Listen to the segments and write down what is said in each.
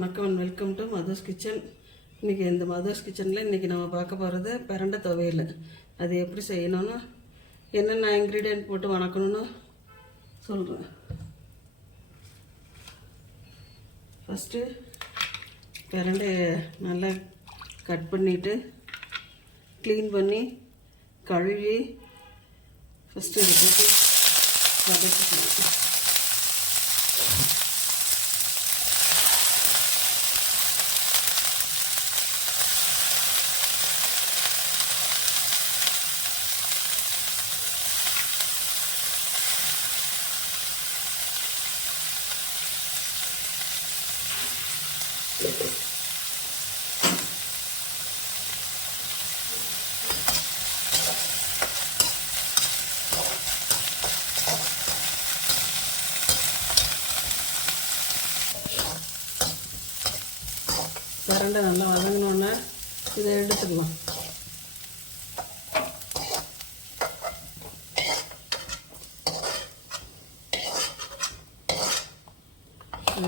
வணக்கம் and welcome to Madhu's kitchen. இன்றைக்கி இந்த மதுஸ் கிச்சனில் இன்றைக்கி நம்ம பார்க்க போகிறது பிரண்டை துவையல். அது எப்படி செய்யணும்னு என்னென்ன இன்க்ரீடியன்ட் போட்டு வணக்கணும்னு சொல்கிறேன். ஃபஸ்ட்டு பிரண்டையை நல்லா கட் பண்ணிவிட்டு க்ளீன் பண்ணி கழுவி ஃபஸ்ட்டு இதை போட்டு வதக்கிக்கலாம். பிரண்டை நல்லா வதங்கினோன்னே இதை எடுத்துக்கலாம்.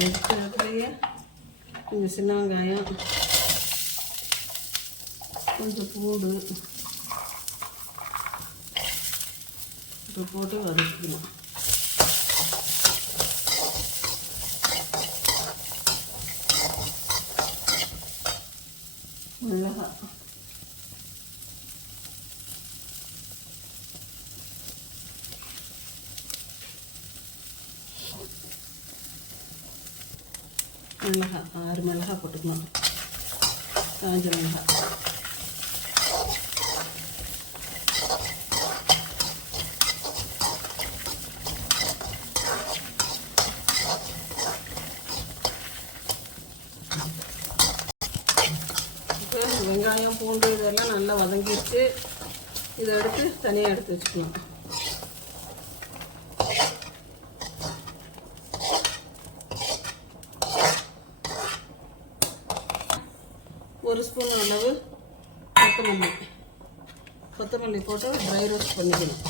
எடுத்துலேயே கொஞ்சம் சின்ன வெங்காயம், கொஞ்சம் பூண்டு இப்போ போட்டு வதக்கிக்கலாம். மிளகாய், மிளகாய் 6 மிளகாய் போட்டுக்கலாம். காஞ்ச மிளகாய், இப்போ வெங்காயம் பூண்டு இதெல்லாம் நல்லா வதங்கிட்டு இதை எடுத்து தனியாக எடுத்து வச்சுக்கலாம். ஒரு ஸ்பூன் அளவு கொத்தமல்லி போட்டு ட்ரை ரோஸ்ட் பண்ணிக்கணும்.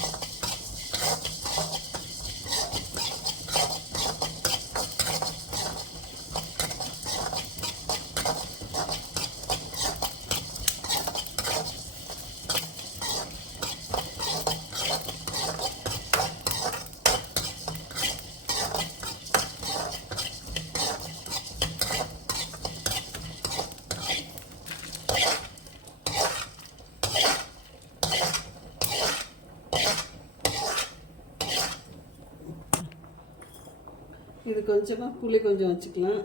இது கொஞ்சமாக புளி கொஞ்சம் வச்சுக்கலாம்.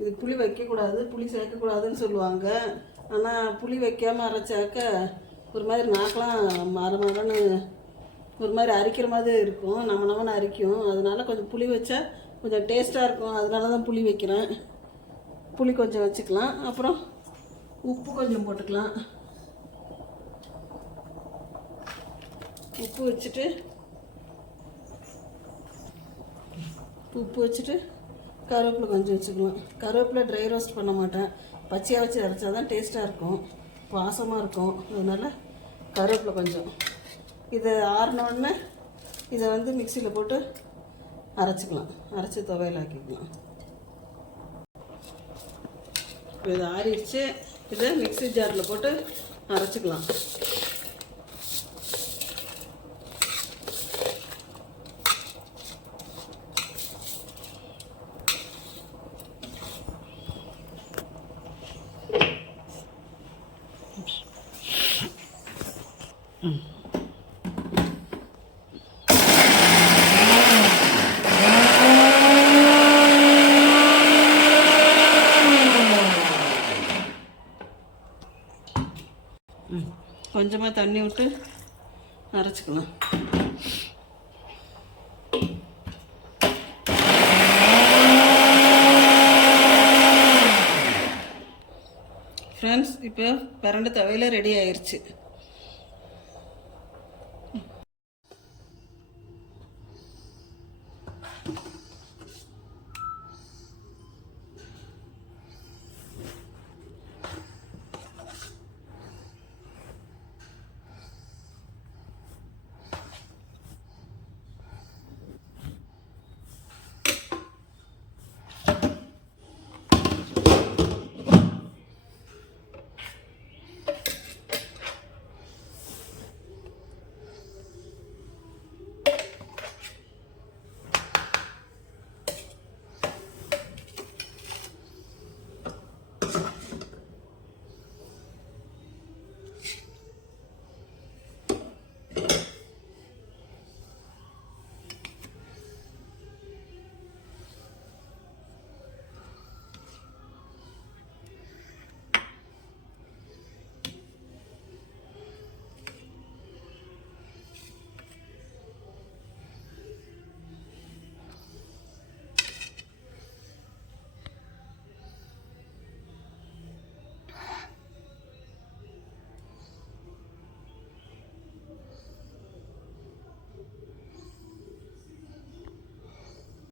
இது புளி வைக்கக்கூடாது, புளி சேர்க்கக்கூடாதுன்னு சொல்லுவாங்க. ஆனால் புளி வைக்காமல் அரைச்சாக்க ஒரு மாதிரி நாக்கெலாம் மரன்னு ஒரு மாதிரி அரிக்கிற மாதிரி இருக்கும், நம்மன்னு அரிக்கும். அதனால கொஞ்சம் புளி வச்சா கொஞ்சம் டேஸ்ட்டாக இருக்கும். அதனால தான் புளி வைக்கிறேன். புளி கொஞ்சம் வச்சுக்கலாம். அப்புறம் உப்பு கொஞ்சம் போட்டுக்கலாம். உப்பு வச்சுட்டு கருவேப்பிலை கொஞ்சம் வச்சுக்கலாம். கருவேப்பிலை ட்ரை ரோஸ்ட் பண்ண மாட்டேன், பச்சையாக வச்சு அரைச்சா தான் டேஸ்ட்டாக இருக்கும், வாசமாக இருக்கும். அதனால் கருவேப்பிலை கொஞ்சம். இதை ஆறினோடனே இதை வந்து மிக்சியில் போட்டு அரைச்சிக்கலாம், அரைச்சி துவையல் ஆக்கிக்கலாம். இப்போ இதை ஆறிடுச்சு. இதை மிக்சி ஜாரில் போட்டு அரைச்சிக்கலாம். கொஞ்சமாக தண்ணி விட்டு அரைச்சிக்கலாம். ஃப்ரெண்ட்ஸ், இப்போ பிரண்டை துவையல் ரெடி ஆயிடுச்சு.